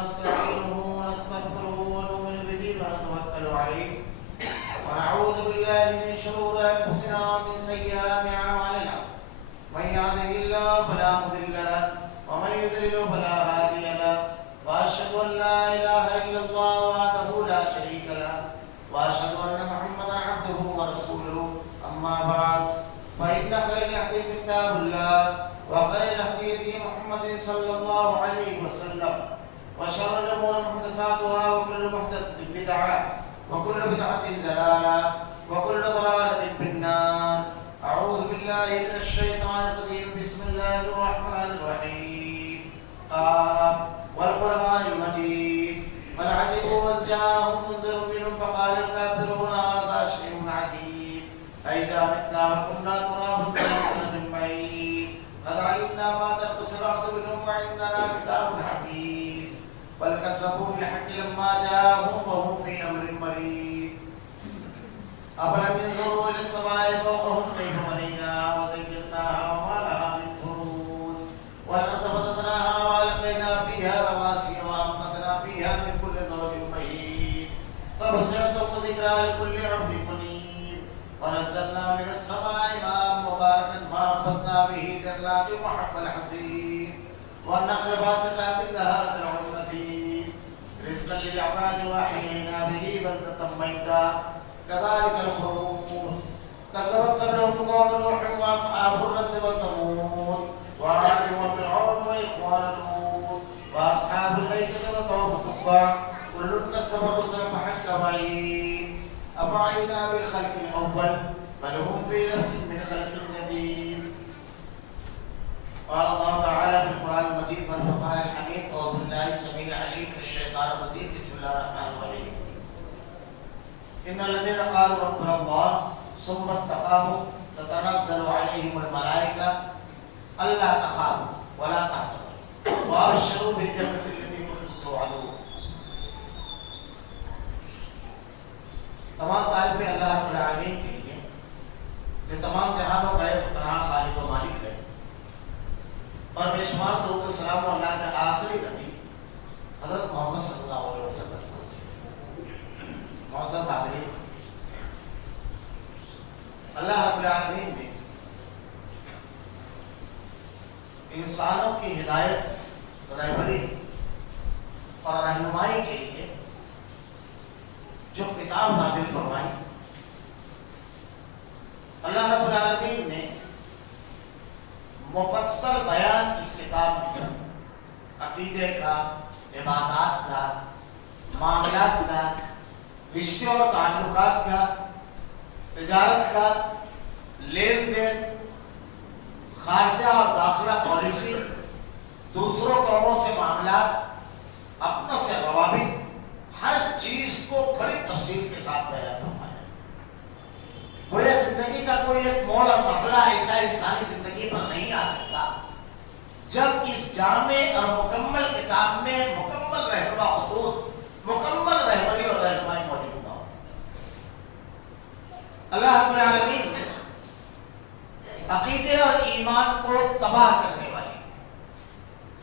ونستعينه ونستغفره ونؤمن به ونتوكل عليه ونعوذ بالله من شرور أنفسنا ومن سيئات أعمالنا من يهده الله فلا مضل له ومن يضلل فلا هادي له وأشهد أن لا إله إلا الله وحده لا شريك له وأشهد أن محمدا عبده ورسوله أما بعد فإن خير الحديث كتاب الله وخير الهدي هدي محمد صلى الله عليه وسلم وشر الأمور محدثاتها وكل محدثة بدعة وكل بدعة ضلالة وكل ضلالة في النار. أعوذ بالله من الشيطان الرجيم. بسم الله الرحمن الرحيم. والقرآن المجيد بل عجبوا أن جاءهم منذر منهم فقال الكافرون هذا شيء عجيب أإذا متنا وكنا ترابا ذلك من بعيد قد علمنا ما تنقص الأرض منهم وعندنا كتاب حفيظ بل كذبوا بالحق لما جاءهم وهم في أمر مريض. أفلم ينظروا إلى السماء فوقهم كيف بنيناها وزيناها وما لها من فروج والأرض مددناها وألقينا فيها رواسي وأنبتنا فيها من كل زوج بهيج تبصرة وذكرى لكل عبد منيب ونزلنا من السماء ماء مباركا فأنبتنا به جنات وحب الحصيد والنخل باسقات لها زرع نضيد رزقا للعباد وأحيينا به بلدة ميتا كذلك الخروج. كذبت قبلهم قوم نوح وأصحاب الرس وثمود وعاد وفرعون وإخوان لوط وأصحاب الأيكة وقوم تبع كل كذب الرسل فحق وعيد أفعينا بالخلق الأول بل هم في نفس من خلق جديد. قال الله تعالى في القرآن المجيد والفرقان الحميد أعوذ بالله السميع العليم من الشيطان الرجيم. بسم الله الرحمن الرحيم. إن الذين قالوا ربنا الله ثم استقاموا تتنزل عليهم الملائكة ألا تخافوا ولا تحزنوا وأبشروا بالجنة التي كنتم توعدون. تمام تعریفیں اللہ رب العالمین کے لیے جو تمام جہانوں کا ایک تنہا خالق و مالک ہے اور بے شمار درود و سلام اللہ کے آخری نبی حضرت محمد صلی اللہ علیہ وسلم. معزز حاضرین، اللہ رب العالمین نے انسانوں کی ہدایت، رہبری اور رہنمائی کے لیے جو کتاب نازل فرمائی، اللہ رب العالمین نے مفصل بیان اس کتاب میں عقیدے کا، عبادات کا، معاملات کا، رشتے اور تعلقات کا، تجارت کا، لین دین، خارجہ اور داخلہ پالیسی، دوسروں قوموں سے معاملات، اپنوں سے روابط، ہر چیز کو بڑی تفصیل کے ساتھ بیان فرمایا. گویا زندگی کا کوئی ایک موڑ اور مرحلہ ایسا انسانی زندگی پر نہیں آ سکتا جب اس جامع اور مکمل کتاب میں مکمل رہنما خطوط، مکمل رہبری اور رہنمائی موجود نہ ہو. اللہ رب العالمین نے عقیدے اور ایمان کو تباہ کرنے والی،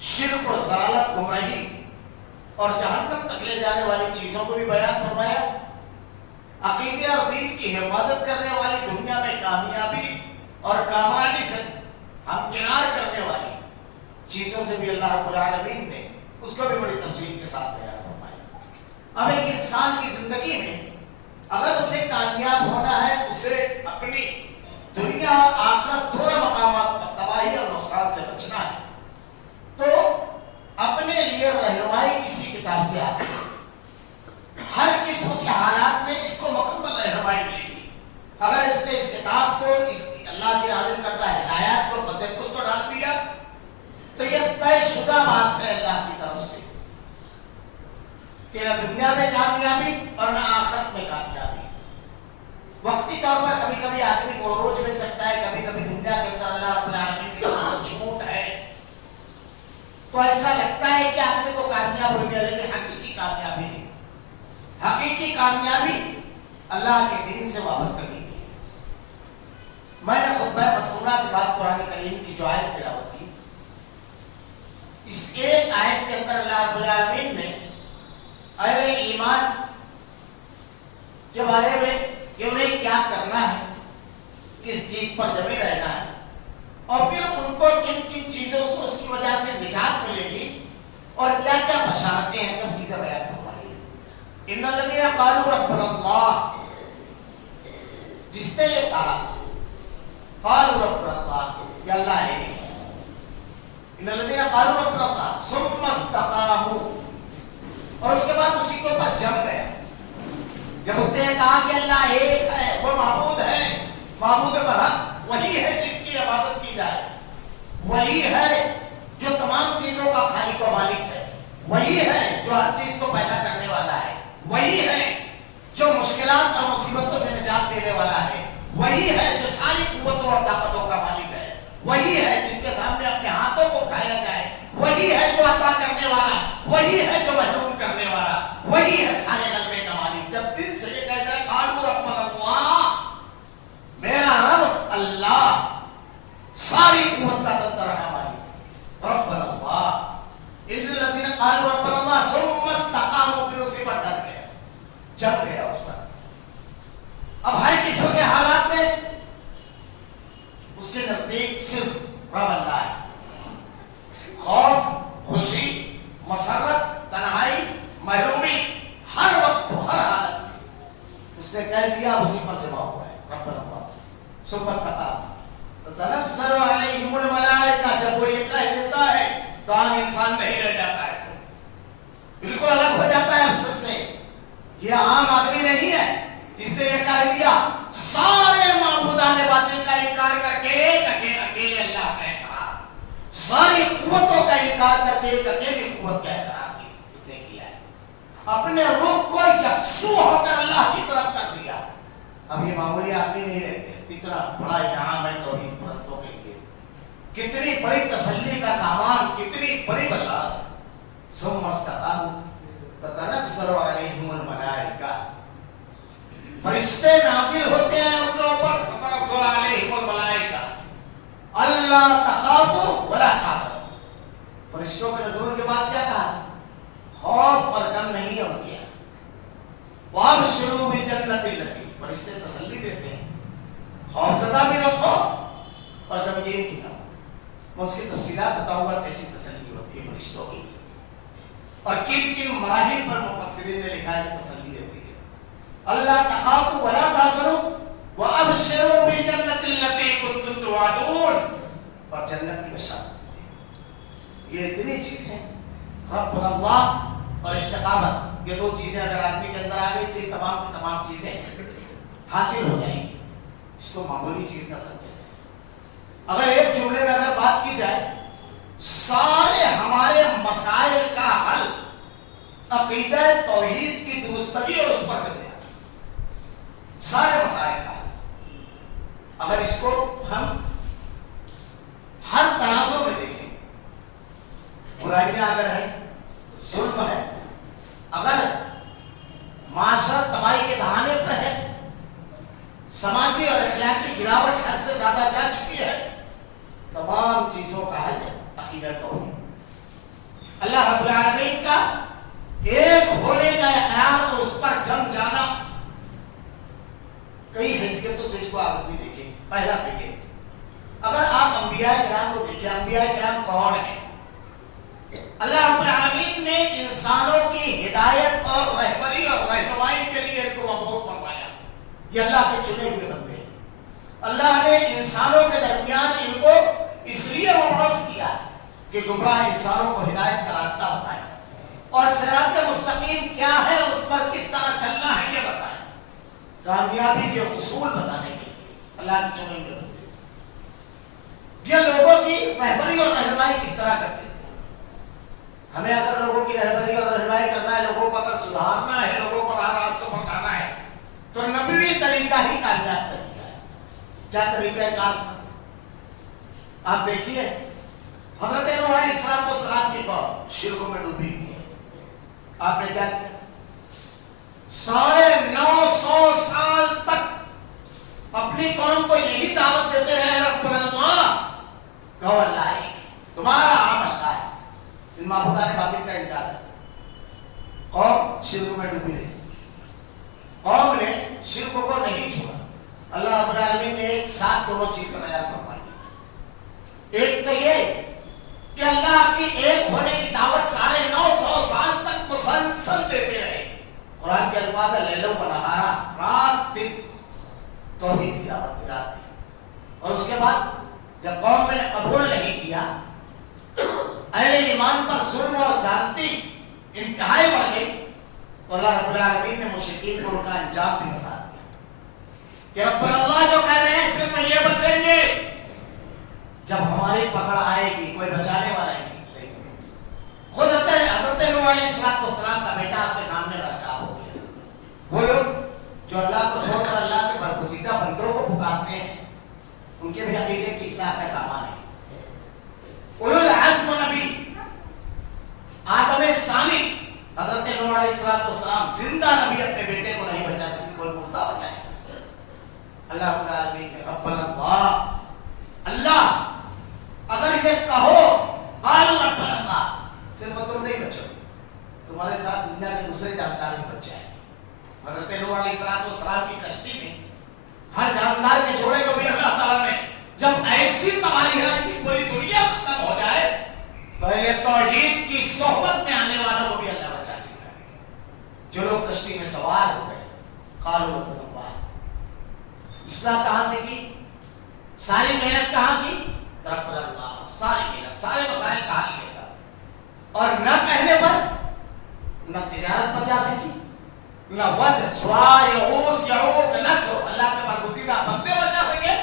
شرک اور ضلالت، گمراہی اور جہنم تک لے جانے والی چیزوں کو بھی بیان فرمایا. عقیدے اور دین کی حفاظت کرنے والی، دنیا میں کامیابی اور کامرانی سے ہمکنار کرنے والی چیزوں سے بھی اللہ رب العالمین نے اس کو بھی بڑی تفصیل کے ساتھ بیان فرمایا. اب ایک انسان کی زندگی میں اگر اسے کامیاب ہونا ہے، اسے اپنی دنیا اور آخرت دونوں مقامات پر تباہی اور نقصان سے بچنا ہے، تو اپنے لیے رہنمائی اسی کتاب سے حاصل ہے. ہر قسم کے حالات میں اس کو مکمل رہنمائی ملے گی اگر اس نے اس کتاب کو، اس اللہ کی نازل کردہ ہدایات کو بجے کچھ تو ڈال دیا، تو یہ طے شدہ بات ہے اللہ کی طرف سے کہ نہ دنیا میں کامیابی اور نہ آخرت میں کامیابی. وقتی طور پر کبھی کبھی آدمی کو عروج مل سکتا ہے، کبھی کبھی دنیا کے اندر اللہ رب العالمین کی طرف جھوٹ ہے تو ایسا لگتا ہے کہ آدمی کو کامیاب ہو گیا، لیکن حقیقی کامیابی نہیں. حقیقی کامیابی اللہ کے دین سے وابستہ کی گئی. میں نے خطبہ مسنونہ کے بعد قرآن کریم کی جو آیت تلاوت کی، اس ایک آیت کے اندر اللہ رب العالمین نے بشارتیں ہیں، سب چیزیں بیان فرمائی ہیں. ان الذین قالوا ربنا اللہ، جس نے یہ کہا قالوا ربنا اللہ کہ اللہ ہے. ان الذین قالوا ربنا اللہ ثم استقاموا، اور اس کے بعد اسی کے اوپر جم گئے. جب اس نے کہا کہ اللہ ایک ہے، وہ معبود ہے، معبود برحق وہی ہے جس کی عبادت کی جائے، وہی ہے جو تمام چیزوں کا خالق و مالک ہے، وہی ہے جو ہر چیز کو پیدا کرنے والا ہے، وہی ہے جو مشکلات اور مصیبتوں سے نجات دینے والا ہے، وہی ہے جو ساری قوتوں اور طاقتوں کا مالک ہے، وہی ہے جس کے سامنے اپنے ہاتھوں کو اٹھایا جائے، وہی ہے جو عطا کرنے والا، وہی ہے جو محروم کرنے والا، وہی ہے سارے غلبے کا مالک. جب دل سے یہ کہتا ہے قالوا ربنا اللہ، میرا رب اللہ، ساری قوت کا تنترہ مالک ربنا اللہ. ان الذین قالوا ربنا اللہ ثم استقاموا، پھر اسی پر ڈٹ گیا، جم گیا اس پر. اب ہر قسم کے حالات میں اس کے نزدیک صرف رب اللہ ہے. خوف، خوشی، مسرت، تنہائی، محرومی، ہر وقت ہر حالت میں اس نے کہہ دیا، اسی پر جمع ہوا ہے ربنا اللہ ثم استقاموا تتنزل علیہم الملائکہ. جب وہ یہ کہہ دیتا ہے تو عام انسان نہیں رہ جاتا ہے، بالکل الگ ہو جاتا ہے ہم سب سے. یہ عام آدمی نہیں ہے جس نے یہ کہہ دیا. سارے معبودان باطل کا انکار کر کے ایک اکیلے اللہ کا اقرار، ساری قوتوں کا انکار کر کے ایک اکیلی قوت کا اقرار اس نے کیا ہے. اپنے رخ کو یکسو ہو کر اللہ کی طرف کر دیا. اب یہ معمولی آدمی نہیں رہ گئے. کتنا بڑا انعام ہے توحید پرستوں کے لیے، کتنی بڑی تسلی کا سامان، کتنی بڑی بشارت. ثم استقاموا تتنزل علیہم الملائکہ، فرشتے نازل ہوتے ہیں ان کے اوپر. تتنزل علیہم الملائکہ اللہ تخافوا ولا تحزنوا. فرشتوں کے نزول کے بعد کیا کہا؟ خوف اور غم نہیں ہے ان کے. وابشروا بالجنۃ التي، فرشتے تسلی دیتے ہیں، خوف زدہ بھی مت ہو اور غمگین بھی نہ ہو. میں اس کی تفصیلات بتاؤں گا کیسی تسلی ہوتی ہے فرشتوں کی، اور کن کن مراحل پر مفسرین نے لکھا ہے کہ تسلی ہوتی ہے. اللہ تخافوا ولا تحزنوا وابشروا بالجنۃ التي كنتم توعدون، اور جنت کی بشارت دیتے ہیں. یہ اتنی چیزیں ربنا اللہ اور استقامت، یہ دو چیزیں اگر آدمی کے اندر آ گئی تو یہ تمام کی تمام چیزیں حاصل ہو جائیں گی. اس کو معمولی چیز نہ سمجھا جائے. اگر ایک جملے میں اگر بات کی جائے، سارے ہمارے مسائل کا حل عقیدہ توحید کی درستگی اور اس پر کرنے، سارے مسائل کا حل. اگر اس کو ہم ہر تناظر میں دیکھیں، برائیاں اگر ہیں، ظلم ہے، اگر معاشرت تباہی کے بہانے پر ہے، سماجی اور اخلاقی گراوٹ حد سے زیادہ جا چکی ہے، تمام چیزوں کا حل عقیدہ توحید. اللہ رب العالمین کا ایک ہونے کا اقرار اور اس پر جم جانا. کئی حیثیتوں سے اس کو آپ بھی دیکھیں. پہلا دیکھیں، اگر آپ انبیاء کرام کو دیکھیں، انبیاء کرام کون ہیں؟ اللہ رب العالمین نے انسانوں کی ہدایت اور رہبری اور رہنمائی کے لیے ان کو مبعوث فرمایا. یہ اللہ کے چنے ہوئے بندے ہیں. اللہ نے انسانوں کے درمیان ان کو اس لیے مبعوث کیا کہ گمراہ انسانوں کو ہدایت کا راستہ بتائیں اور صراط مستقیم کیا ہے، اس پر کس طرح چلنا ہے یہ بتائیں. کامیابی کے اصول بتانے کے لیے اللہ کے چنے ہوئے بندے. یہ لوگوں کی رہبری اور رہنمائی کس طرح کرتے تھے. ہمیں اگر لوگوں کی رہبری اور رہنمائی کرنا ہے، لوگوں کو اگر سدھارنا ہے، لوگوں کو راہ راستوں پر لانا ہے، تو نبوی طریقہ ہی کامیاب طریقہ ہے. کیا طریقہ کار تھا؟ آپ دیکھیے حضرت نوح علیہ السلام کی قوم شرکوں میں ڈوبی ہوئی ہے. آپ نے کیا کیا؟ 950 سال تک اپنی قوم کو یہی دعوت دیتے رہے، ربنا اللہ، کہو اللہ ہے، تمہارا عام اللہ ہے. ان معبودان باطل کا انکار ہے. قوم شرک میں ڈوبی رہی. قوم نے شرک کو نہیں چھوڑا. اللہ رب العالمین نے ایک ساتھ دونوں چیزیں بیان فرمائی. ایک تو یہ کہ اللہ کی ایک ہونے کی دعوت 950 سال انتہائی بڑھ گئی تو اللہ رب العالمین نے مشرکین کو ان کا انجام بھی بتا دیا کہ رب اللہ جو کہہ رہے ہیں صرف یہ بچیں گے جب ہماری پکڑ آئے گی، کوئی بچانے والا ہی نہیں۔ خود حضرت نوح علیہ السلام کا بیٹا آپ کے سامنے غرقاب ہو گیا۔ وہ لوگ جو اللہ کو چھوڑ کر اللہ کے برگزیدہ بندوں کو پکارتے ہیں، ان کے بھی عقیدے کی اصلاح کا سامان ہے۔ اولو العزم نبی آدم ثانی حضرت نوح علیہ السلام زندہ نبی اپنے بیٹے کو نہیں بچا سکتے، کوئی مردہ بچائے۔ اللہ رب العالمین نے ربنا اللہ اگر یہ کہو قالوا ربنا اللہ، صرف تم نہیں بچو، تمہارے ساتھ دنیا کے دوسرے جاندار بھی بچ جائیں گے۔ حضرت نوح علیہ السلام کی کشتی میں ہر جاندار کے جوڑے کو بھی اللہ تعالیٰ نے جب ایسی تباہی ہے کہ پوری دنیا ختم ہو جائے تو اہل توحید کی صحبت میں آنے والوں کو بھی اللہ بچا لے گا۔ جو لوگ کشتی میں سوار ہو گئے قالوا ربنا اللہ، اصلاح کہاں سے کی؟ ساری محنت کہاں کی؟ رب اللہ، ساری محنت، سارے مسائل کہاں لیا تھا؟ اور نہ کہنے پر نہ تجارت بچا سکی، نہ ود سوا یعوس یعوق نصر اللہ کے برگزیدہ بندے بچا سکے،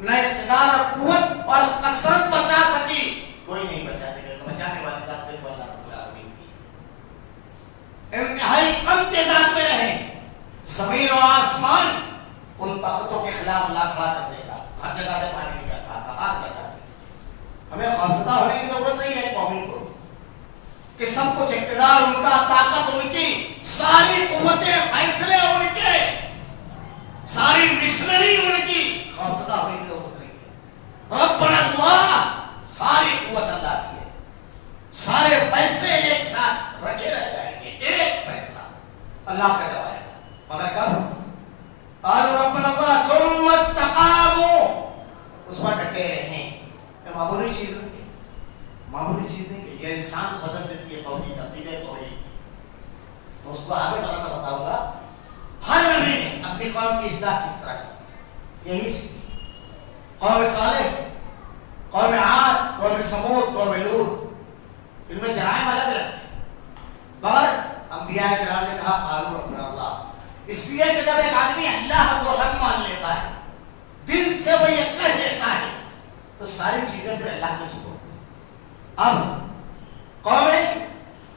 نہ اقتدار اور قوت اور کثرت بچا سکی، کوئی نہیں بچا سکے۔ بچانے والی ذات صرف اللہ رب العالمین کی۔ انتہائی کم تعداد میں رہے، زمین و آسمان ان طاقتوں کے خلاف اللہ کھڑا کر دے گا۔ ہر جگہ سے پانی نکل رہا تھا، ہر جگہ سے۔ ہمیں خوفزدہ ہونے کی ضرورت نہیں ہے قوم کو کہ سب کچھ اقتدار ان کا، طاقت ان کی، ساری قوتیں، فیصلے ان کے، ساری مشنری ان کی، خوفزدہ ہونے کی ضرورت نہیں ہے۔ ربنا اللہ، ساری قوت اللہ کی ہے، سارے فیصلے ایک ساتھ رکھے رہ جائیں گے، ایک فیصلہ اللہ کا جب آئے گا، مگر کب؟ قالوا ربنا اللہ ثم استقاموا، اس پر ڈٹے رہیں۔ یہ معمولی چیز نہیں ہے، معمولی چیز نہیں ہے، یہ انسان کو بدل دیتی ہے توحید، عقیدہ توحید۔ تو اس کو آگے ذرا سا بتاؤں گا۔ ہر نبی نے اپنی قوم کی اصلاح کس طرح کی، یہی سیکھی۔ قوم صالح، قوم عاد، قوم ثمود، قوم لوط، ان میں جرائم الگ الگ تھے، مگر انبیاء کرام نے کہا قالوا ربنا اللہ، اس لیے کہ جب ایک آدمی اللہ کو رب مان لیتا ہے، دل سے وہ یہ کہہ لیتا ہے، تو ساری چیزیں پھر اللہ کے سپرد۔ اب قوم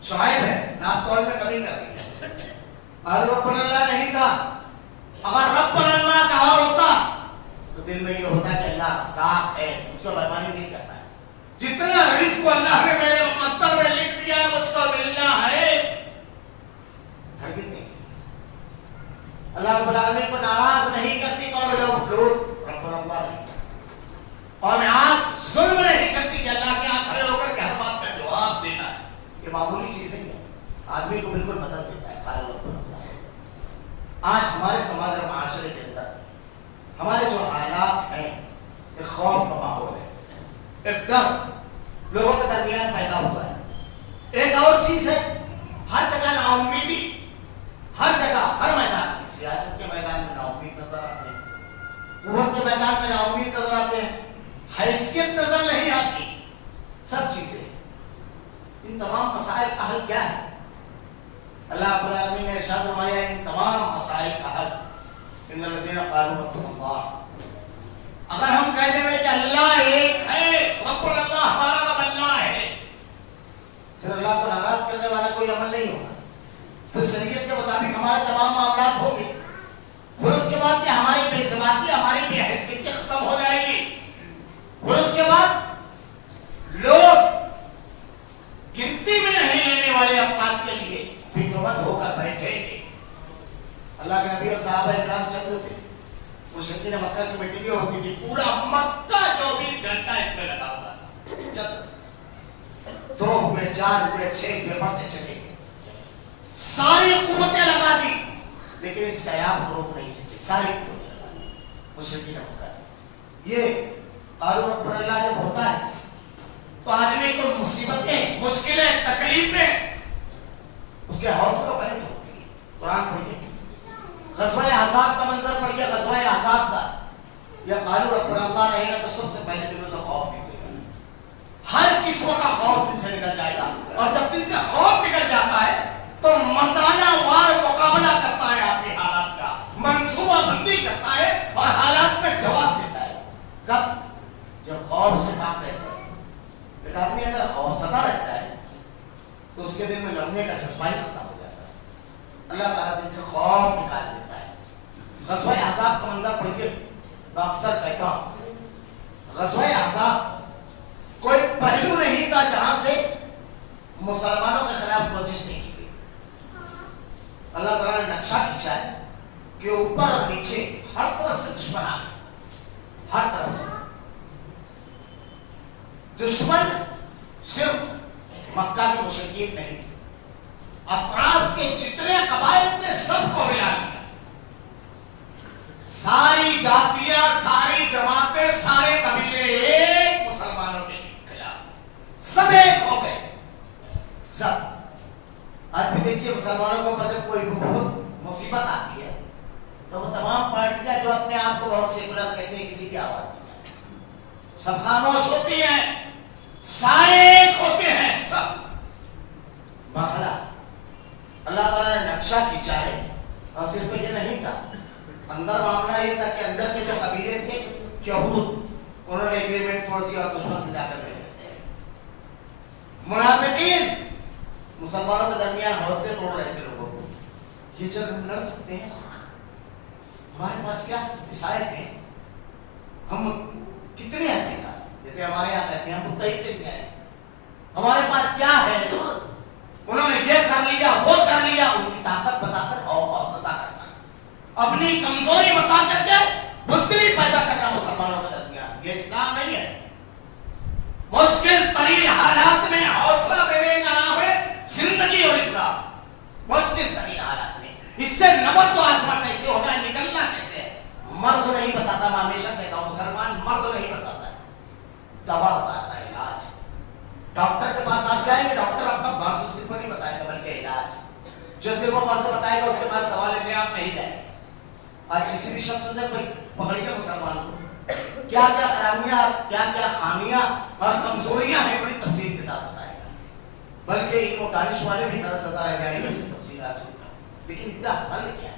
شعیب ہے، نام قول میں کمی کر رہی ہے، قالوا ربنا اللہ نہیں تھا۔ اگر ربنا اللہ کہا ہوتا تو دل میں یہ ہوتا کہ اللہ رزاق ہے، مجھ کو بےمانی نہیں کرنا ہے، جتنا رزق اللہ نے میرے مقدر میں لکھ دیا ہے مجھ کو ملنا ہے، ہرگز نہیں۔ اللہ رب العالمین کو ناراض نہیں کرتی قوم لوط، ربنا اللہ نہیں، قوم عاد ظلم نہیں کرتی کہ اللہ کے یہاں کھڑے ہو کر کے ہر بات کا جواب دینا ہے۔ یہ معمولی چیز نہیں ہے، آدمی کو بالکل بدل دیتا ہے قائل ربنا اللہ۔ آج ہمارے سماج اور معاشرے کے اندر ہمارے جو حالات ہیں، ایک خوف کا ماحول ہے، ایک ڈر لوگوں کے درمیان پیدا ہوا ہے۔ ایک اور چیز ہے، ہر جگہ نا امیدی، ہر جگہ، ہر میدان میں، سیاست کے میدان میں نا امید نظر آتے ہیں، قوت کے میدان میں نا امید نظر آتے ہیں، حیثیت نظر نہیں آتی، سب چیزیں۔ ان تمام مسائل کا حل کیا ہے؟ اللہ رب العالمین نے ارشاد فرمایا ان تمام مسائل کا حل ان الذین قالوا ربنا اللہ، اگر ہم کہہ دیں کہ اللہ ایک ہے، ربنا اللہ، ہمارا رب اللہ ہے، پھر اللہ کو ناراض کرنے والا کوئی عمل نہیں ہوگا، پھر شریعت کے مطابق ہمارے تمام معاملات ہوں گے، پھر اس کے بعد کیا ہماری بے ثباتی، ہماری بے حیثیتی ختم ہو جائے گی، پھر اس کے بعد لوگ گنتی میں نہیں لینے والے اوقات کے لیے فکر مند ہو کر بیٹھیں گے۔ اللہ کے نبی اور صحابہ اکرام چند تھے، مشرکین مکہ کی میٹنگیں ہوتی تھی، پورا مکہ 24 گھنٹہ اس میں لگا ہوا تھا، چند تھے، 2 ہوئے، 4 ہوئے، 6 ہوئے، بڑھتے چلے گئے، ساری قوتیں لگا دی، لیکن اس سیاب کو روک نہیں سکے، ساری قوتیں لگا دی مشرکین مکہ۔ یہ قالوا ربنا اللہ جب ہوتا ہے تو آدمی کو مصیبتیں، مشکلیں، تکلیفیں اس کے حوصلوں پر نہیں ہوتی ہے۔ قرآن پڑھیے، غزوہ احزاب کا منظر پڑھیے، غزوہ احزاب کا، یا قالوا ربنا اللہ رہے گا تو سب سے پہلے دلوں سے خوف نکلے گا، ہر قسم کا خوف دل سے نکل جائے گا، اور جب دل سے خوف نکل جاتا ہے جذبہ ہی ختم ہو جاتا ہے. اللہ تعالیٰ دل سے خوف نکال دیتا ہے. غزوہ احزاب کا منظر پڑھ کے میں اکثر کہتا ہوں, غزوہ احزاب کوئی پہلو نہیں تھا جہاں سے مسلمانوں کے خلاف کوشش نہیں کی گئی. اللہ تعالیٰ نے نقشہ کھینچا ہے کہ اوپر اور نیچے ہر طرف سے دشمن آ گئے, ہر طرف سے. دشمن صرف مکہ کے مشرکین نہیں, اطراف کے جتنے قبائل تھے سب کو ملا لیا. ساری جاتیاں, ساری جماعتیں, سارے قبیلے ایک مسلمانوں کے خلاف سب ایک ہو گئے. سب آج بھی دیکھیے مسلمانوں کے اوپر جب کوئی بہت مصیبت آتی ہے تو وہ تمام پارٹیاں جو اپنے آپ کو بہت سیکولر کہتے ہیں کسی کی آواز نہیں, سب خاموش ہوتی ہیں, سارے ایک ہوتے ہیں سب. مرحلہ اللہ تعالیٰ نے نقشہ کھینچا ہے. اور صرف یہ نہیں تھا, اندر معاملہ یہ تھا کہ اندر کے جو قبیلے تھے یہود, انہوں نے ایگریمنٹ توڑ دیا اور دشمن سے جا کر مل گئے. منافقین مسلمانوں کے درمیان حوصلے توڑ رہے تھے لوگوں کو. یہ جب ہم لڑ سکتے ہیں, ہمارے پاس کیا ڈیسائیڈ ہے, ہم کتنے ہتھیار, جیسے ہمارے یہاں کہتے ہیں ہم متحد ہیں, ہمارے پاس کیا ہے. انہوں نے یہ کر لیا وہ کر لیا, ان کی طاقت بتا کر خوف بتا کرنا, اپنی کمزوری بتا کر کے بزدلی پیدا کرنا مسلمانوں کے درمیان. یہ اسلام نہیں ہے. مشکل ترین حالات میں حوصلہ دینے کا نام ہے زندگی اور اسلام. مشکل ترین حالات میں اس سے نبرد و آزما کیسے ہونا ہے, نکلنا کیسے ہے. مرض نہیں بتاتا, میں ہمیشہ کہتا ہوں مسلمان مرض نہیں بتاتا ہے, دوا بتاتا ہے, علاج. ڈاکٹر کے پاس آپ جائیں گے, ڈاکٹر آپ کا مرض صرف نہیں بتائے گا بلکہ علاج. جو صرف وہ مرض بتائے گا اس کے پاس دوا لینے آپ نہیں جائیں گے. آج کسی بھی شخص نے کوئی پکڑی کے مسلمان کو کیا کیا خرابیاں, کیا کیا خامیاں اور کمزوریاں ہیں بڑی تفصیل کے ساتھ بتائے گا, بلکہ علم و دانش والے بھی حرص زدہ رہ جائیں گے اس کی تفصیلات سے. لیکن اس کا حل کیا ہے؟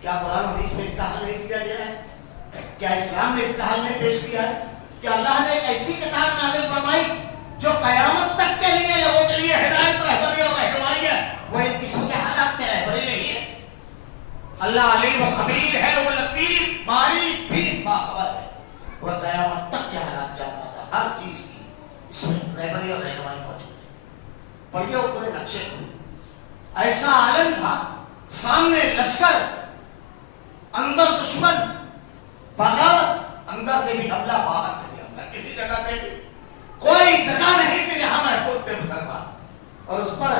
کیا قرآن حدیث میں اس کا حل نہیں کیا گیا ہے؟ کیا اسلام نے اس کا حل نہیں پیش کیا ہے؟ کہ اللہ نے ایک ایسی کتاب نازل فرمائی جو قیامت تک کے لیے لوگوں کے لیے ہدایت, رہبری اور رہنمائی ہے, وہ ان قسم کے حالات میں رہبری نہیں ہے. اللہ علیم و خبیر ہے, وہ لطیف باریک بھی باخبر ہے, وہ قیامت تک کے حالات جانتا تھا. ہر چیز کی اس میں رہبری اور رہنمائی موجود ہے. پڑھیے وہ پورے نقشے کو. ایسا عالم تھا, سامنے لشکر, اندر دشمن, بغاوت, اندر سے بھی حملہ, باہر سے بھی حملہ, کسی جگہ سے بھی کوئی جگہ نہیں تھی جہاں محفوظ تھے مسلمان. اور اس پر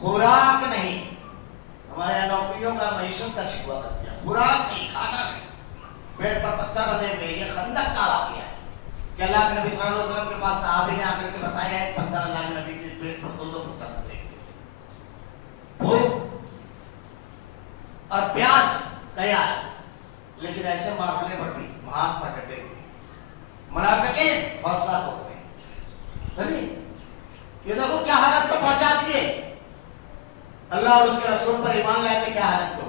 خوراک نہیں. ہمارے یہاں نوکریوں کا معیشت کا شکوہ کرتے ہیں, خوراک نہیں, کھانا نہیں, پیٹ پر پتھر بدے ہوئے. یہ خندق کا واقعہ ہے کہ اللہ کے نبی صلی اللہ علیہ وسلم کے پاس صحابی نے آ کر کے بتایا ہے پتھر اللہ کے نبی کے پیٹ پر 2 پتھر بدے ہوئے. بھوک اور پیاس تیار, لیکن ایسے مرحلے پر بھی محاذ پر ڈٹے ہوئے. منافقین حوصلہ توڑ رہے ہیں. ارے یہ دیکھو کیا حالت کو پہنچا دیے. اللہ اور اس کے رسول پر ایمان لائے کہ کیا حالت کو.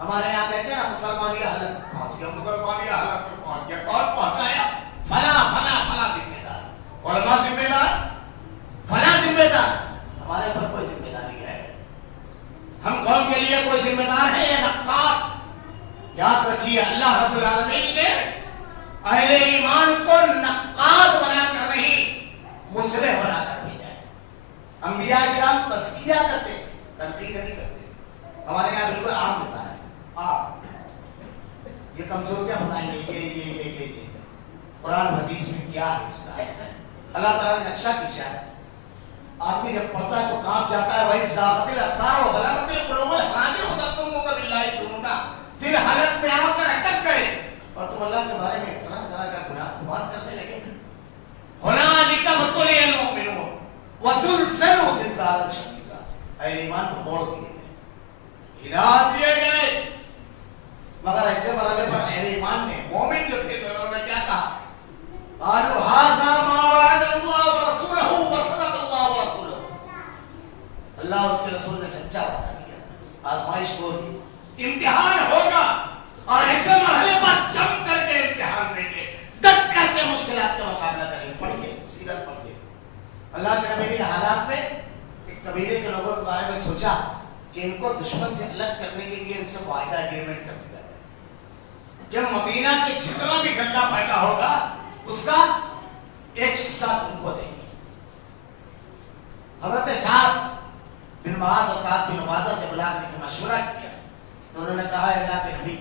ہمارے یہاں کہتے ہیں نا مسلمانی حالت پہنچ گیا, مسلمانی حالت پر پہنچ گیا. کون پہنچایا؟ فلاں فلاں فلاں ذمہ دار, علماء ذمہ دار, فلاں ذمہ دار. ہمارے پر کوئی ذمہ داری ہے؟ ہم قوم کے لیے کوئی ذمہ دار ہے یا نقاد؟ یاد رکھیے اللہ رب العالمین نے اہل ایمان کو نقاد بنا کر نہیں, مصلح بنا کر بھیجا ہے. انبیاء کرام تزکیہ کرتے تھے, تنقید نہیں کرتے. ہمارے یہاں بالکل عام مثال ہے. آپ یہ کمزوریاں بتائیں گے, یہ قرآن حدیث میں کیا ہے اس کا. اللہ تعالیٰ نے نقشہ کھینچا ہے. آدمی جب پڑھتا ہے تو کانپ جاتا ہے. وہی ذاقت الابصار و بلغت القلوب الحناجر وتظنون باللہ الظنونا. دل حالت میں آ کر اٹک گئے اور تم اللہ کے بارے میں طرح طرح کا گناہ بات کرنے لگے. هنالک ابتلی المؤمنون وزلزلوا زلزالا شدیدا. اہل ایمان کو موڑ دیے گئے, ہلا دیے گئے. مگر ایسے مرحلے پر اہل ایمان نے, مومن جو تھے, انہوں نے کیا کہا؟ قالوا هذا ما وعد الله ورسوله وصدق الله ورسوله. اللہ اور اس کے رسول نے سچا وعدہ کیا تھا. آزمائش ہوگی, امتحان ہوگا, اور ایسے مرحلے پر جم کر کے امتحان دیں گے, ڈٹ کر کے مشکلات کا مقابلہ کریں گے. پڑھیے سیرت پڑھیے. اللہ کے نبی نے حالات میں قبیلے کے لوگوں کے بارے میں سوچا کہ ان کو دشمن سے الگ کرنے کے لیے ان سے معاہدہ ایگریمنٹ کر دیا جائے کہ مدینہ کے جتنا بھی گندا پیدا ہوگا اس کا ایک حصہ ان کو دیں گے. حضرت سعد بن معاذ اور سعد بن عبادہ سے بلا کر کے مشورہ کیا تو انہوں نے کہا اللہ کے نبی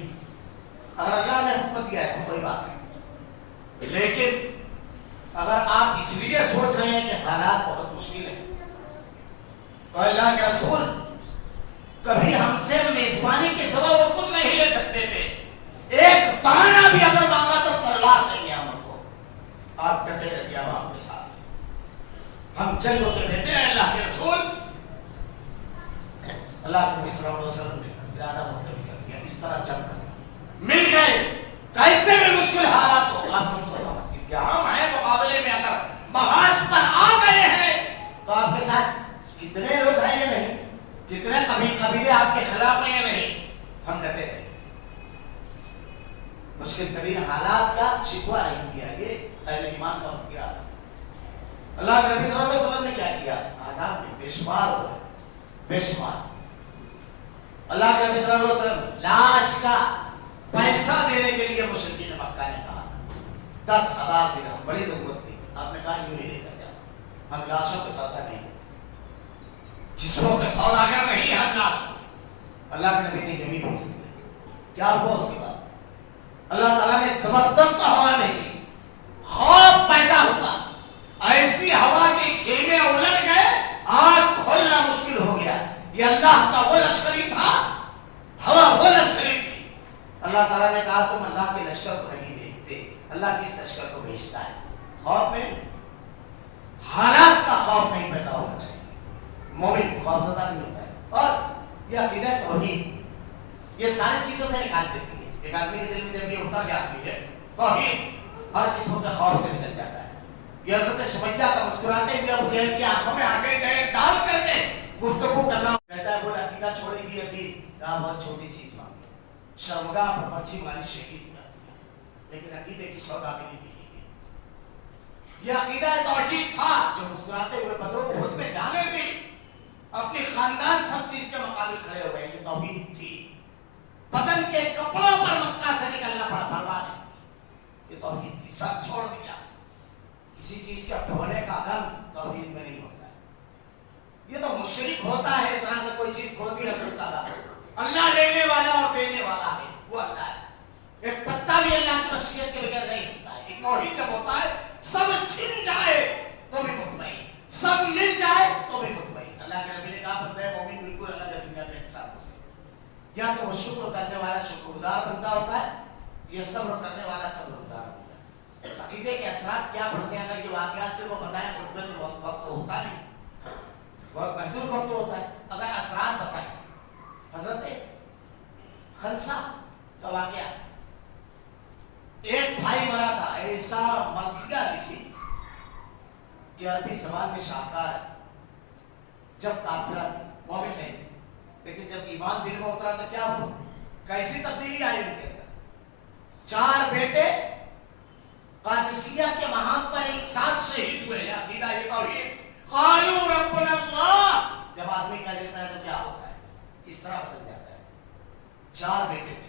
اگر اللہ نے حکم دیا ہے تو کوئی بات نہیں, لیکن اگر آپ اس لیے سوچ رہے ہیں کہ حالات بہت مشکل ہیں تو اللہ کے رسول کبھی ہم سے میزبانی کے سوا وہ کچھ نہیں لے سکتے تھے, ایک دانہ بھی اگر مانگا تو تلوار دیں گے ہم ان کو. آپ ڈٹے رہیے اب آپ کے ساتھ, ہم جنگوں کے بیٹے ہیں اللہ کے رسول. اللہ کے نبی صلی اللہ علیہ وسلم نے ارادہ ملتوی کر دیا, اس طرح جنگ کر مل گئے کیسے بھی مشکل حالات ہو. آپ سمجھوتا مت کیجیے, ہم ہیں مقابلے میں اگر محاذ پر آ گئے ہیں تو آپ کے ساتھ کتنے لوگ ہیں یا نہیں, کتنے قبیلے آپ کے خلاف ہیں یا نہیں, ہم ڈٹے رہے. مشکل ترین حالات کا شکوہ نہیں کیا, یہ اہل ایمان کا وقت تھا. اللہ کے نبی صلی اللہ علیہ وسلم نے کیا کیا, عذاب میں بے شمار ہوا ہے, بے شمار. اللہ کے نبی صلی اللہ علیہ وسلم لاش کا پیسہ دینے کے لیے مشرکین مکہ نے کہا 10,000 درہم, بڑی ضرورت تھی. آپ نے کہا یوں نہیں لے کر جاؤ, ہم لاشوں پہ سودا نہیں کرتے, جسموں کے سوداگر نہیں ہم لاش. اللہ کے نبی نے یہی بھیج دیا. کیا ہوا اس کے بعد, اللہ تعالیٰ نے زبردست ہوا بھیجی, خوف پیدا ہوا, ایسی ہوا کے خیمے الٹ گئے, آنکھ کھولنا مشکل ہو گیا. یہ اللہ کا وہ لشکری تھا, ہوا وہ لشکری تھی. اللہ تعالیٰ نے کہا تم اللہ کے لشکر کو نہیں دیکھتے, اللہ کس لشکر کو بھیجتا ہے. خوف میں نہیں, حالات کا خوف نہیں پیدا ہونا چاہیے. مومن خوف زدہ نہیں ہوتا ہے. اور یہ عقیدہ توحید یہ ساری چیزوں سے نکال دیتی ہے. ایک آدمی کے دل میں جب یہ اتر جاتی ہے توحید ہر قسم کے خوف سے نکل جاتا ہے. یہ حضرت سمیہ کا مسکراتے ہوئے ابو جہل کی آنکھوں میں آنکھیں ڈال کر کے گفتگو کرنا کہتا ہے, وہ عقیدہ چھوڑے گی یقین, کہا بہت چھوٹی چیز مانگی, شرمگاہ پر پرچی ماری شہید کر دیا, لیکن عقیدے کی سوداگری نہیں کی. یہ عقیدہ توحید تھا جو مسکراتے ہوئے بدر و احد میں جانے دی, اپنی خاندان سب چیز کے مقابل کھڑے ہو گئے. یہ توحید تھی. بدن کے کپڑوں پر مکہ سے نکلنا پڑا, پرواہ نہیں کی. یہ توحید تھی, سب چھوڑ دیا. کسی چیز کا ڈھونے کا غم توحید میں نہیں ہوتا ہے. یہ تو مشرک ہوتا ہے, اس طرح سے کوئی چیز کھو دی ہے تو اس کا اللہ لینے والا اور دینے والا ہے, وہ اللہ ہے. ایک پتا بھی اللہ کی مشیت کے بغیر نہیں ہوتا ہے. ایک توحید جب ہوتا ہے سب چھن جائے تو بھی مطمئن, سب مل جائے تو بھی مطمئن. اللہ کے نبی نے کہا بندہ مومن بالکل اللہ کا دنیا میں انسانوں سے, یا تو وہ شکر کرنے والا شکر گزار بنتا ہوتا ہے, یہ صبر کرنے والا صبر گزار ہوتا ہے. عقیدے کے اثرات کیا پڑتے ہیں, اگر یہ واقعات سے وہ بتائیں خود میں تو بہت وقت ہوتا نہیں, بہت محدود وقت ہوتا ہے. اگر اثرات بتائیں, حضرت خنسا کا واقعہ, ایک بھائی مرا تھا, ایسا مرثیہ لکھی کہ عربی زبان میں شاہکار ہے. جب کافرہ تھی, مومن نہیں, لیکن جب ایمان دل میں اترا تو کیا ہوا, کیسی تبدیلی آئی ان کے اندر. 4 بیٹے قادسیہ کے محاذ پر ایک ساتھ شہید ہوئے. عقیدہ یہ توحید, قالوا ربنا اللہ. جب آدمی کہہ دیتا ہے تو کیا ہوتا ہے, اس طرح بدل جاتا ہے. 4 بیٹے تھے,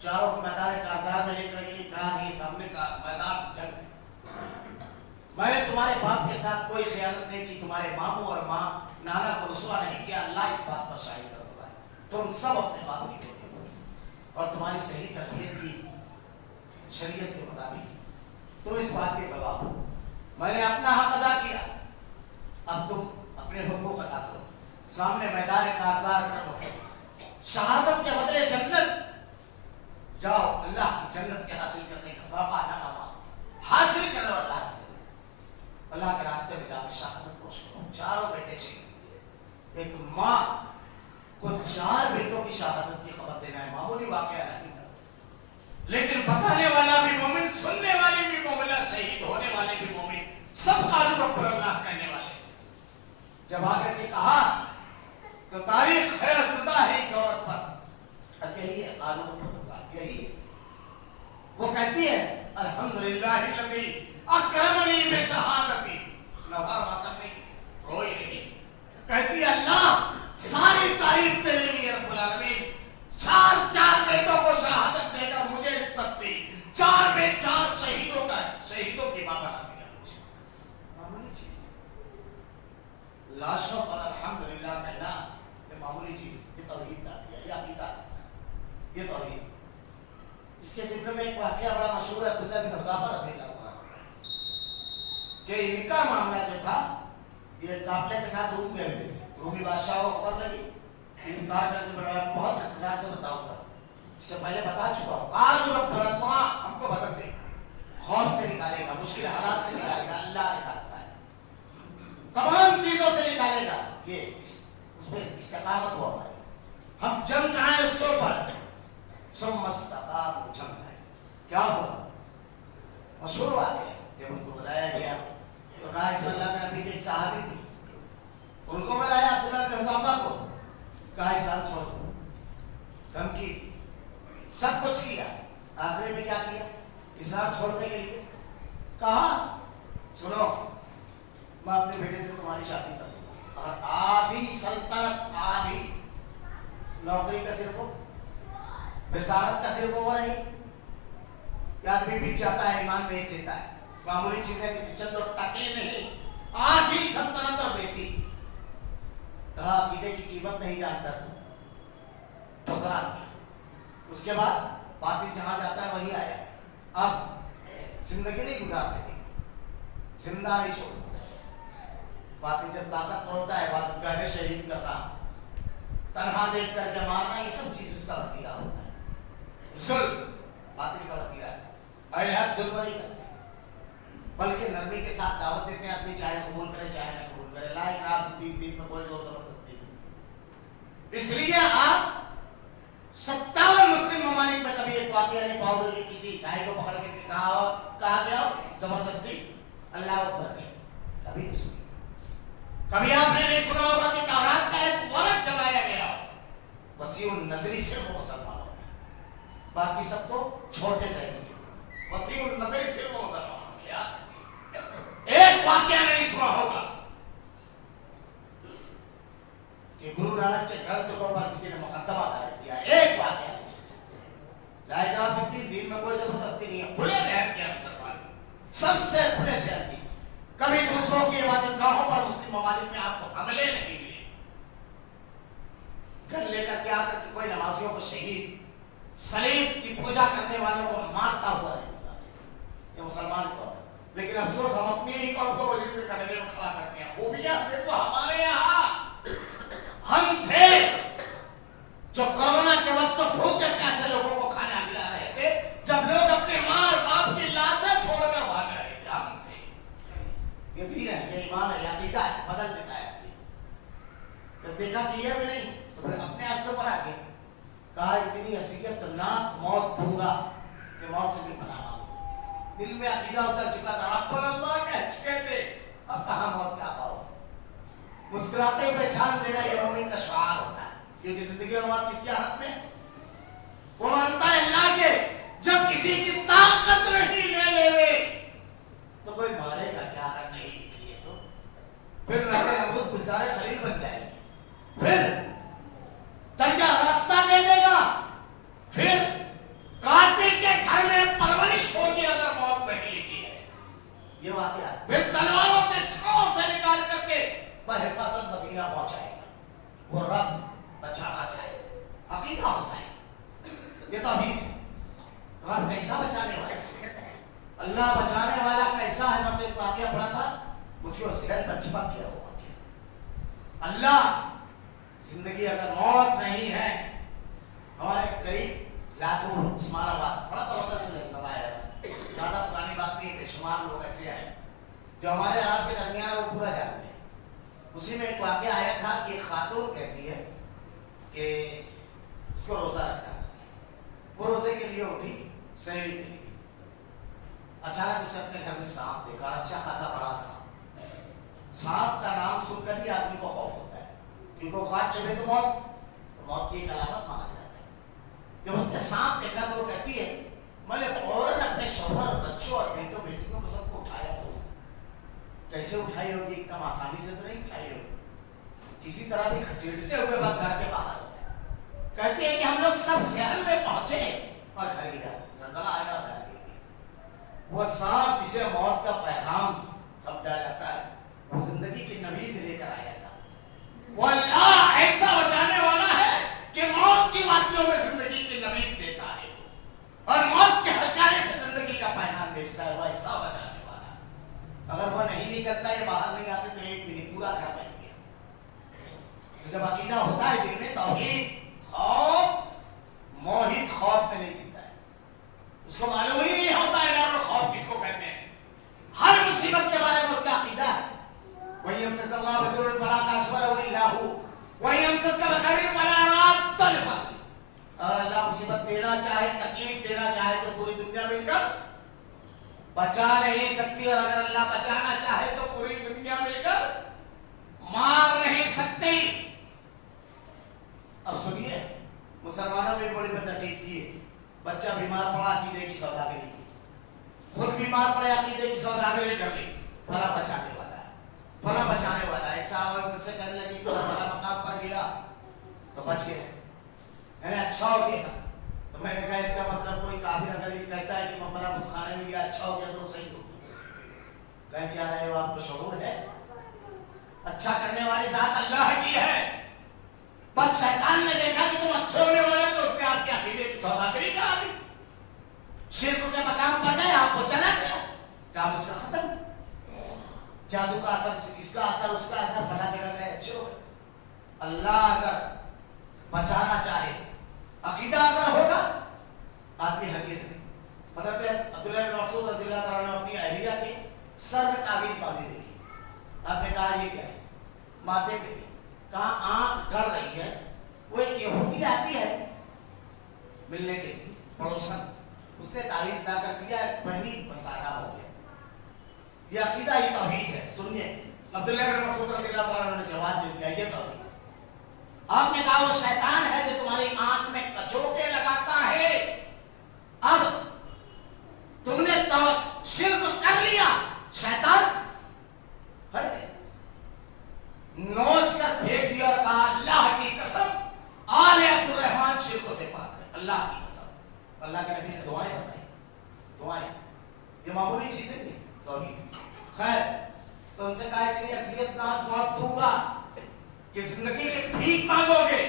چاروں کو میدان کارزار میں لے کر گئے, کہا یہ سامنے کا میدان جنگ ہے, میں نے تمہارے باپ کے ساتھ کوئی خیانت نہیں کی, تمہارے ماموں اور ماں نانا کو رسوا نہیں کیا, اللہ اس بات پر شاہد ہوگا. تم سب اپنے باپ کی بیٹے ہو اور تمہاری صحیح تربیت کی شریعت کے مطابق, تم اس بات کے گواہ ہو. میں نے اپنا حق ادا کیا, اب تم اپنے حقوق ادا کرو. سامنے میدان کارزار کرو, شہادت کے بدلے جنت, جاؤ اللہ کی جنت کے حاصل کرنے کا موقع نہ حاصل کرو. اللہ کی جنت, اللہ کے راستے میں جاؤ, شہادت پوش کرو. 4 بیٹے چاہیے. ایک ماں کو 4 بیٹوں کی شہادت کی خبر دینا ہے, معمولی واقعہ نہیں تھا, لیکن بتانے والا بھی مومن, سننے والے بھی مومن, شہید ہونے والے بھی مومن, سب قالوا ربنا اللہ کہنے والے. جب آ کر کے کہا تو تاریخ خیر زدہ ہے اس عورت پر, اور یہی ہے قالوا ربنا اللہ, یہی ہے. وہ کہتی ہے الحمدللہ الذی اکرمنی بشہادتی, نوحہ ماتم نہیں, روئی نہیں, کہتی عبداللہ بن حذافہ رضی اللہ عنہ کہ نکاح معاملہ جو تھا یہ قافلے کے ساتھ روم گئے ہوئے تھے. رومی بادشاہ کو خبر لگی انتظار کر کے بڑا بہت اختصار سے بتاؤں گا, اس سے پہلے بتا چکا ہوں. آج رب اللہ ہم کو مدد دے گا, خوف سے نکالے گا, مشکل حالات سے نکالے گا. اللہ نکالتا ہے, تمام چیزوں سے نکالے گا. یہ اس میں استقامت ہو ہماری, ہم جم جائیں اس کے اوپر. ثم استقاموا جم جائیں. کیا ہوا؟ مشہور واقعہ ہے. جب ان کو بلایا گیا تو کہا اس اللہ کے نبی کے ایک صحابی بھی, ان کو بلایا عبداللہ بن حذافہ کو, کہا اسلام چھوڑ دو. دھمکی دی, سب کچھ کیا, آخری میں کیا کیا؟ اسلام چھوڑنے کے لیے کہا سنو میں اپنے بیٹے سے تمہاری شادی کر دوں گا, اور آدھی سلطنت, آدھی نوکری کا صرف وزارت کا صرف وہ نہیں کہ آدمی بک جاتا ہے ایمان بیچ دیتا ہے, معمولی چیزیں کہ چند ٹکے نہیں, آدھی سلطنت اور بیٹی. کہا عقیدے کی قیمت نہیں جانتا تو ٹھکرا دیا. اس کے بعد باطل جہاں جاتا ہے وہی آیا. اب زندگی نہیں گزار سکے, زندہ نہیں چھوڑ. باطل جب طاقت پر ہوتا ہے, باطل گہرے شہید کرنا, تنہا دیکھ کر کے مارنا, یہ سب چیز اس کا وتیرہ ہوتا ہے. ظلم باطل کا وتیرہ ہے. اہل حق ظلم نہیں کرتے بلکہ نرمی کے ساتھ دعوت دیتے ہیں, آدمی چاہے قبول کرے چاہے نہ قبول کرے. لا اکراہ فی الدین, دین میں کوئی زور زبردستی نہیں. اس لیے آپ 57 مسلم ممالک میں کبھی ایک واقعہ نہیں پاؤ گے کہ کسی عیسائی کو پکڑ کے کہا گیا زبردستی اللہ اکبر کہے, کبھی نہیں سنی. کبھی آپ نے نہیں سنا ہوگا کہ تورات کا ایک ورق جلایا گیا. وسیع النظری صرف وہ مسلمانوں میں, باقی سب تو چھوٹے ذہن کے. وسیع النظری صرف وہ مسلمانوں میں. یاد ایک واقعہ نہیں سنا ہوگا کہ گرو نانک کے گرنتھ کو پر کسی نے مقدمہ دائر کیا. ایک واقعہ نہیں سن سکتے. لا اکراہ فی الدین, دین میں کوئی زبردستی نہیں ہے. کھلے ذہن کے مسلمان, سب سے کھلے ذہن کی. کبھی دوسروں کی عبادت گاہوں پر مسلم ممالک میں آپ کو حملے نہیں ملے. گھر لے کر کے آ کر کے کوئی نمازیوں کو شہید, صلیب کی پوجا کرنے والوں کو مارتا ہوا نہیں ہوتا. یہ مسلمان قوم ہے, لیکن افسوس ہم اپنی ہی قوم کو وجود کے کٹہرے میں کھڑا کرتے ہیں. خوبیاں صرف ہمارے یہاں. ہم تھے جو کورونا کے وقت تو بھوکے پیاسے لوگوں کو کھانا کھلا رہے تھے, جب لوگ اپنے ماں اور باپ کی لاتیں چھوڑ کر بھاگ رہے تھے. ہم تھے. یہ دین ہے, یہ ایمان ہے, یہ عقیدہ ہے, بدل دیتا ہے آدمی. جب دیکھا کہ یہ بھی نہیں تو پھر اپنے اصل پر آ گئے. کہا اتنی اذیت ناک موت دوں گا کہ موت سے بھی پناہ مانگوں گا. دل میں عقیدہ اتر چکا تھا. رب اللہ کہتے تھے, اب کہاں موت کا خوف. مسکراتے ہوئے جان دینا یہ مومن کا شعار ہوتا ہے, کیونکہ زندگی اور موت کس کے ہاتھ میں. وہ مانتا ہے اللہ کے جب کسی کی طاقت نہیں لے لے تو کوئی مارے گا کیا اگر نہیں لکھی ہے تو. پھر نبی نمرود گلزار خلیل بن جائے گی, پھر دریا راستہ دے دے گا, پھر قاتل کے گھر میں پرورش ہوگی اگر موت نہیں لکھی ہے. یہ واقعہ پھر تلواروں کے چھاؤں سے نکال کر کے بحفاظت مدینہ پہنچائے گا. وہ رب بچانا چاہے, عقیدہ ہوتا ہے, یہ توحید ہے. رب کیسا بچانے والا ہے, اللہ بچانے والا کیسا ہے. میں تو ایک واقعہ پڑھا تھا, مجھے وہ ذہن میں چپک گیا. ہوا کہ اللہ زندگی اگر موت نہیں ہے. ہمارے قریب لاتور عثمان آباد بڑا توقع سے لگایا تھا, زیادہ پرانی بات نہیں, بے شمار لوگ ایسے ہیں جو ہمارے آپ کے درمیان وہ پورا جانتے ہیں. اسی میں ایک واقعہ آیا تھا کہ ایک خاتون کہتی ہے کہ اس کو روزہ رکھنا. وہ روزے کے لیے اٹھی سحری کے لیے. اچانک اسے اپنے گھر میں سانپ دیکھا, اچھا خاصا بڑا سانپ. سانپ کا نام سن کر ہی آدمی کو خوف ہوتا ہے, کیونکہ وہ کاٹ لے تو موت کی ایک علامت مانا جاتا ہے. جب اس نے سانپ دیکھا تو وہ کہتی ہے میں نے فوراً اپنے شوہر, بچوں اور بیٹوں بیٹیوں کو سب کو اٹھایا. تو کیسے اٹھائی ہوگی؟ ایک دم آسانی سے تو نہیں اٹھائی ہوگی, کسی طرح بھی کھسیٹتے ہوئے بس گھر کے باہر ہو گئے. کہتی ہے کہ ہم لوگ سب شہر میں پہنچے اور گھر گرا, زلزلہ آیا اور گھر گر گیا. وہ سانپ جسے موت کا پیغام سمجھا جاتا ہے, وہ زندگی کی نوید لے کر آیا تھا. وہ اللہ ایسا بچانے والا ہے کہ موت کی وادیوں میں زندگی کی نوید دیتا ہے, اور موت کے ہلکارے سے زندگی کا پیغام جب عقیدہ ہوتا ہے دل میں توحید خوف موہد خوف میں نہیں جیتا ہے، اس کو معلوم ہی نہیں ہوتا ہے ڈر اور خوف کس کو کہتے ہیں. ہر مصیبت کے بارے میں اس کا عقیدہ ہے. وہی ہم سے اللہ بزر الفلا کاشفہ الا ہو وہی ہم سے بخیر فلا راد الفضل. اور اللہ مصیبت دینا چاہے تکلیف دینا چاہے تو پوری دنیا مل کر بچا نہیں سکتی، اور اگر اللہ بچانا چاہے تو پوری دنیا مل کر مار نہیں سکتی. اب سنیے مسلمانوں میں بڑی بدعقیدگی ہے. بچہ بیمار پڑا عقیدے کی سوداگری کی، خود بیمار پڑے عقیدے کی سوداگری کر لی، بھلا بچانے والا ہے بھلا بچانے والا ہے. ایک صاحب مجھ سے کہنے لگے کہ بھلا مقام پر گیا تو بچ گئے، یعنی اچھا ہو گیا. تو میں نے کہا اس کا مطلب کوئی کافر اگر یہ کہتا ہے کہ میں بھلا بت خانے میں گیا اچھا ہو گیا تو صحیح ہو گیا. کہہ کیا رہے ہو آپ کو شعور ہے؟ اچھا کرنے والی ذات اللہ کی ہے. بس شیطان نے دیکھا کہ تم اچھے ہونے والے تو اس نے آپ کے عقیدے کی سوداگری کرا دی، شرک کے مقام پر گئے، آپ کو چلا گیا، کام اس کا ختم. جادو کا اثر، اس کا اثر، اس کا اثر، فلاں جگہ گئے اچھے ہو. اللہ اگر بچانا چاہے عقیدہ اگر ہوگا آدمی ہرگز نہیں. حضرت عبداللہ بن مسعود رضی اللہ تعالیٰ عنہ اپنی اہلیہ کے سر میں تعویذ باندھی دیکھی. آپ نے کہا یہ کیا ہے؟ ماتھے پہ تھی. کہا آنکھ گڑ رہی ہے. وہ ایک یہودی آتی ہے ملنے کے لیے پڑوسن، اس نے تعویذ لا کر دیا، پہلی مسارہ ہو گیا. یہ عقیدہ ہی توحید ہے. سنیے عبداللہ بن مسعود رضی اللہ تعالیٰ عنہ نے جواب دے دیا یہ توحید. آپ نے کہا وہ شیطان ہے جو تمہاری آنکھ میں کچوٹے لگاتا ہے. اب تم نے تو شرک کر لیا، شیطان ہٹ گیا، نوچ کر پھینک دیا اور کہا اللہ کی قسم آل عبد الرحمن شرکوں سے پاک ہے. اللہ کی قسم. اللہ کے نبی نے دعائیں بتائی، دعائیں یہ معمولی چیزیں نہیں توحید. خیر تو ان سے کہا کہ اذیت ناک موت دوں گا کہ زندگی کی بھیک مانگو گے.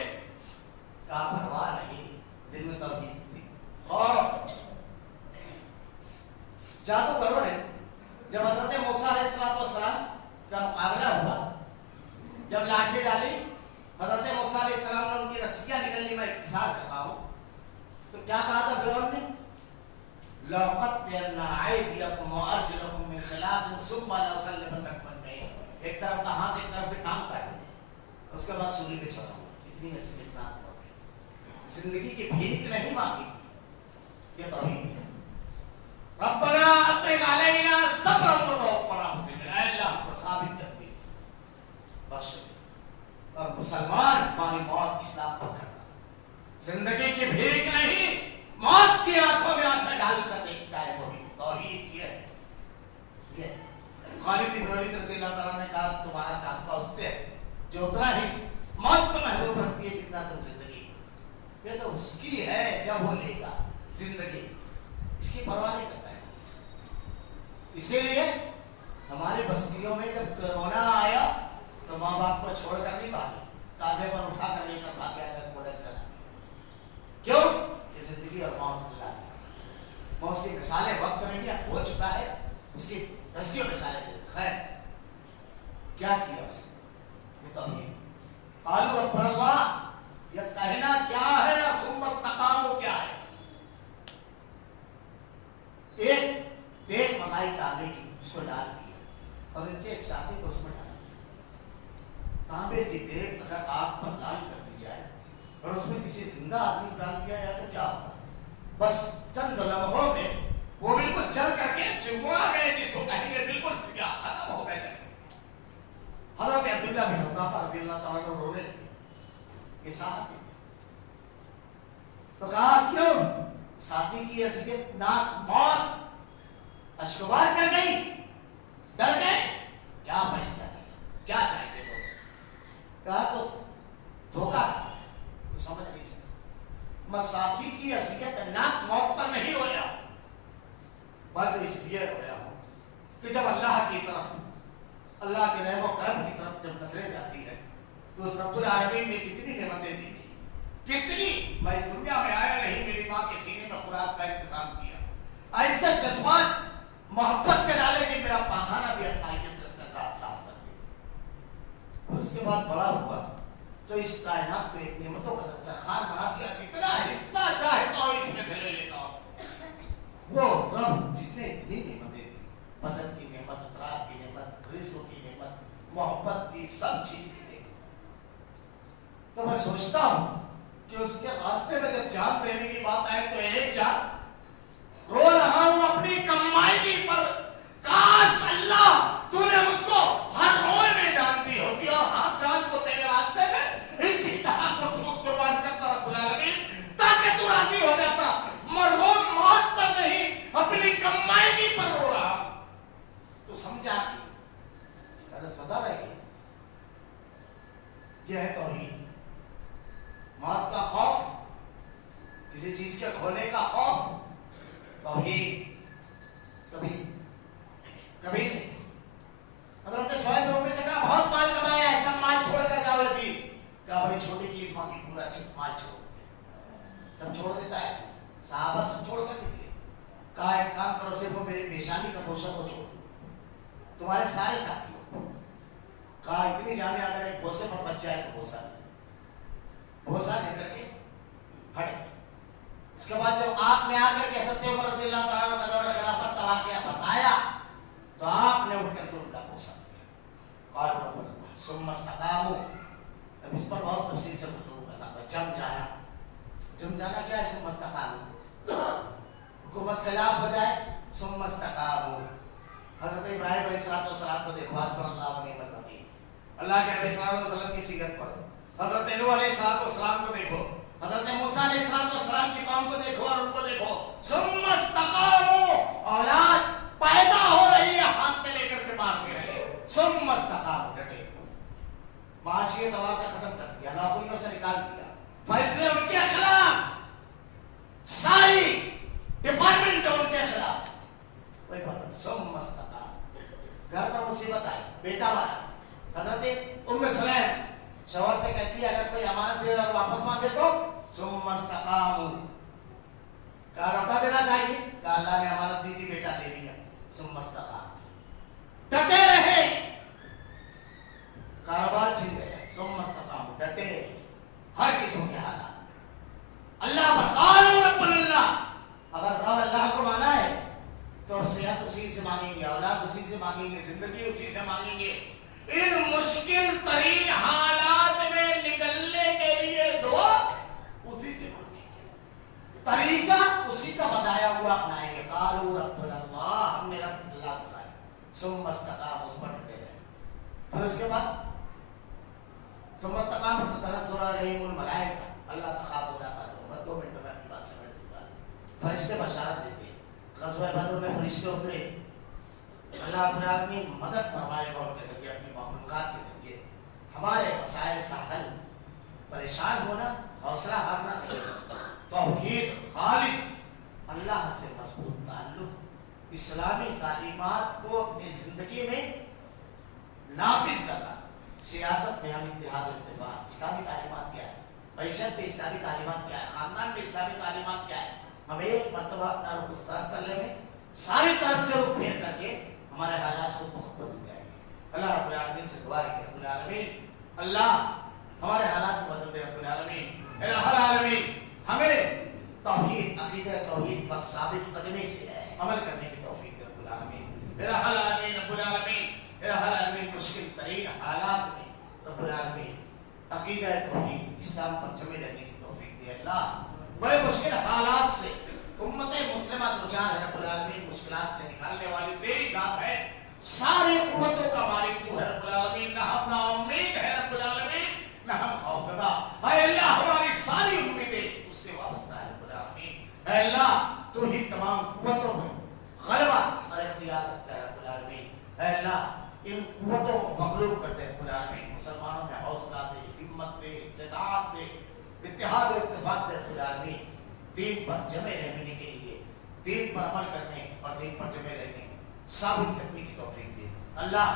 کہا پرواہ نہیں، دل میں توحید تھی. اور جادوگروں نے جب حضرت موسیٰ علیہ السلام کا مقابلہ ہوا، جب لاٹھی ڈالی حضرت موسیٰ علیہ السلام نے ان کی رسیاں نکلنی، میں اختصار کر رہا ہوں، تو کیا کہا تھا فرعون نے؟ لَأُقَطِّعَنَّ أَيْدِيَكُمْ وَأَرْجُلَكُمْ مِنْ خِلَافٍ ثُمَّ لَأُصَلِّبَنَّكُمْ أَجْمَعِينَ. ایک طرف کا ہاتھ ایک طرف کے ٹانگ کاٹیں، اس کے بعد سولی پہ چھوڑا. اتنی عصمت ناک بات، زندگی کی بھیک نہیں مانگی تھی. یہ توحید ہے. ربنا اپنے علینا صبر وتوفنا مسلمین. اے اللہ ہم کو ثابت کر دے بخش دے. اور مسلمان ہماری موت اسلام پر کرنا، زندگی کی بھیک نہیں، موت کی آنکھوں میں آنکھیں ڈال کر دیکھتا ہے. وہ بھی توحید یہ ہے. یہ خالد بن ولید رضی اللہ تعالیٰ نے کہا تمہارا سابقہ اس سے ہے جو اتنا ہی موت کو محبوب رکھتی ہے جتنا تم زندگی. یہ تو اس کی ہے، جب وہ لے گا زندگی اس کی پرواہ نہیں کرتا ہے. اسی لیے ہماری بستیوں میں جب کرونا آیا تو ماں باپ کو چھوڑ کر نہیں بھاگے، کاندھے پر اٹھا کر لے کر بھاگے اگر کولر چلا. کیوں؟ کہ زندگی اور موت اللہ نے. میں اس کی مثالیں وقت نہیں ہے، ہو چکا ہے، اس کی تذکیہ مثالیں دے. خیر کیا کیا اس نے؟ یہ توحید. قالوا ربنا اللہ، یہ کہنا کیا ہے اور ثم استقاموا کیا ہے؟ ایک دیکھ مکائی تانبے کی اس کو ڈال دیا اور ان کے ایک ساتھی کو اس میں ڈال دیا. تانبے کی دیکھ اگر آگ پر لال کر دی جائے اور اس میں کسی زندہ آدمی کو ڈال دیا جائے تو کیا ہوگا؟ بس چند لمحوں میں وہ بالکل جل کر کے چمڑا گئے، جس کو کہیں گے بالکل سیاہ ختم ہو گئے. حضرت عبداللہ بن حذافہ رضی اللہ تعالیٰ عنہ رونے لگے کہ صاحب تو کہا کیوں؟ ساتھی کی اذیت ناک موت اشکبار کر گئی، ڈر گئے. کیا فیصلہ کیا؟ کیا چاہتے ہو؟ کہا تو دھوکہ کر گیا تو سمجھ نہیں سکتا. میں ساتھی کی اذیت ناک موت پر نہیں رویا، میں تو اس لیے رویا ہوں کہ جب اللہ کی طرف، اللہ کے رحم و کرم کی طرف جب نظریں جاتی ہے تو اس رب العالمین نے کتنی نعمتیں دی تھی، کتنی. میں اس دنیا میں آیا نہیں، میری ماں کے سینے میں خوراک کا انتظام کیا، ایسے جذبات محبت کے ڈالے کہ میرا پاخانہ بھی اپنا کے ساتھ صاف کرتی تھی. اور اس کے بعد بڑا ہوا تو اس کائنات کو ایک نعمتوں کا دسترخوان بنا دیا، جتنا حصہ چاہتا ہوں اس میں سے لے لیتا ہوں۔ وہ رب جس نے اتنی نعمتیں دی، بدن کی نعمت، اطراف کی نعمت، رزق کی نعمت، محبت کی، سب چیز کی نعمت، تو میں سوچتا ہوں کہ اس کے راستے میں جب جان دینے کی بات آئے تو ایک جان رو رہا ہوں اپنی کمائی پر، کاش اللہ تو نے مجھ کو ہر روئے میں جان دی ہوتی اور ہر جان کو تیرے راستے میں اسی طرح کو قربان کرتا رب العالمین، تاکہ تو راضی ہو جاتا۔ مرحوم موت پر نہیں، اپنی کمائی پر رو رہا، تو سمجھا کہ ارے صدا رہے، یہ ہے توحید۔ موت کا خوف، کسی چیز کے کھونے کا خوف، توحید کبھی کبھی نہیں۔ حضرت شعیب نے سے کہا بہت مال کمایا ہے، سب مال چھوڑ کر جاؤ یتیم۔ کہا بڑی چھوٹی چیز مانگی، پورا مال چھوڑ دیا، سب چھوڑ دیتا ہے، صحابہ سب چھوڑ کر نکلے۔ کہا ایک کام کرو، صرف وہ میری پیشانی کا گوشہ تو چھوڑ، تمہارے سارے ساتھی ہو۔ کہا اتنی جانے اگر ایک بوسے پر بچ جائے تو بوسہ بوسہ لے کر کے ہٹ گئے۔ اس کے بعد جب آپ نے آ کر کے حضرت عمر رضی اللہ تعالیٰ عنہ کا دور خلافت کا واقعہ بتایا تو آپ نے اٹھ کر کے ان کا بوسہ دیا۔ قال ربنا ثم استقاموا۔ اب اس پر بہت تفصیل سے گفتگو کرنا ہے۔ جم جانا کیا ہے؟ ثم استقاموا، حکومت خلاف ہو جائے ثم استقاموا۔ حضرت ابراہیم علیہ السلام کو دیکھو، حسبنا اللہ ونعم الوکیل، اللہ کے نبی صلی اللہ علیہ وسلم کی سیرت پڑھو۔ حضرت نوح علیہ السلام کو دیکھو، حضرت موسیٰ علیہ السلام کی قوم کو دیکھو اور ان کو دیکھو۔ ثم استقاموا، اولاد پیدا ہو رہی ہے، ہاتھ میں لے کر کے مارتے رہے۔ ثم استقاموا، ڈٹے، معاشی اعتبار سے ختم کر دیا، نوکریوں سے نکال دیا، فیصلے ان کے خلاف، ساری ڈپارٹمنٹ ان کے خلاف، کوئی بات نہیں۔ ثم استقاموا، گھر پر مصیبت آئی، بیٹا مارا، حضرت ام سلیم شوہر سے کہتی ہے اگر کوئی امانت دے اور واپس مانگے تو ثم استقاموا، کہا لوٹا دینا چاہیے، کہا اللہ نے امانت دی تھی، بیٹا دے دیا۔ ثم استقاموا، ڈٹے رہے، کاروبار چھن گئے، ثم استقاموا، ڈٹے رہے ہر قسم کے حالات میں۔ اللہ پر قالوا ربنا اللہ، اگر رب اللہ کو مانا ہے تو صحت اسی سے مانگیں گے، اولاد اسی سے مانگیں گے، زندگی اسی سے مانگیں گے۔ ان مشکل ترین حالات میں نکلنے کے لیے دعا اسی سے مانگیں گے، طریقہ اسی کا بتایا ہوا اپنائیں گے۔ قالوا ربنا اللہ، ہم نے رب اللہ بتایا، ثم استقاموا، اس پر ڈٹے رہے۔ پھر اس کے بعد ثم استقاموا تتنزل علیہم الملائکہ، اللہ تخافوا ولا تحزنوا۔ 2 منٹ میں اپنی بات سمجھ دوں گا۔ فرشتے بشارت دیتے، غزوہ بدر میں فرشتے اترے، اللہ رب العالمین مدد فرمائے گا ان کے ذریعے، اپنی مخلوقات کے ذریعے۔ ہمارے مسائل کا حل، پریشان ہونا، حوصلہ ہارنا نہیں، توحید خالص، اللہ سے مضبوط تعلق، اسلامی تعلیمات کو اپنی زندگی میں نافذ کرنا۔ سیاست میں ہم اتحاد و اتفاق، اسلامی تعلیمات کیا ہے، معیشت میں اسلامی تعلیمات کیا ہے، خاندان میں اسلامی تعلیمات کیا ہے، ہم ایک مرتبہ اپنا رخ اس طرف کر لیں گے، ساری طرف سے رخ پھیر کر کے ہمارے حالات خود بخود بدل جائیں گے۔ اللہ رب العالمین سے دعا ہے کہ رب العالمین اللہ ہمارے حالات کو بدل دے، رب العالمین الہ العالمین ہمیں توحید، عقیدہ توحید پر ثابت قدمی سے عمل کرنے کی توفیق دے، رب العالمین الہ العالمین رب العالمین الہ العالمین۔ مشکل ترین حالات میں رب العالمین عقیدہ توحید اسلام پر جمے رہنے کی توفیق دے۔ اللہ بڑے مشکل حالات سے امت مسلمہ دوچار ہے، رب العالمین مشکلات سے نکالنے والی تیری ذات ہے، ساری قوتوں کا مالک تو ہے رب العالمین، نہ ہم نا امید ہے رب العالمین، نہ ہم خوفزدہ۔ اے اللہ ہماری ساری امیدیں تجھ سے وابستہ ہے رب العالمین۔ اے اللہ تو ہی تمام قوتوں میں غلبہ اور اختیار رکھتا ہے رب العالمین۔ اے اللہ ان قوتوں کو مغلوب کر دے رب العالمین، مسلمانوں میں حوصلہ دے، ہمت دے، استطاعت دے، اتحاد و اتفاق دے رب العالمین، دین پر جمے رہنے کے لیے، دین پر عمل کرنے اور دین پر جمے رہنے ثابت قدمی کی توفیق دے۔ اللہ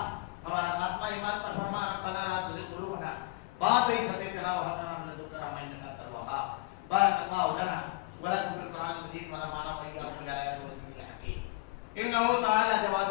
ہمارا خاتمہ ایمان پر فرما، ربنا لا تزغ قلوبنا بعد إذ هديتنا وهب لنا من لدنك رحمة إنك أنت الوهاب۔ بارك الله لنا ولكم في القرآن المجيد ونفعنا وإياكم بالآيات والذكر الحكيم، إنه تعالى جواد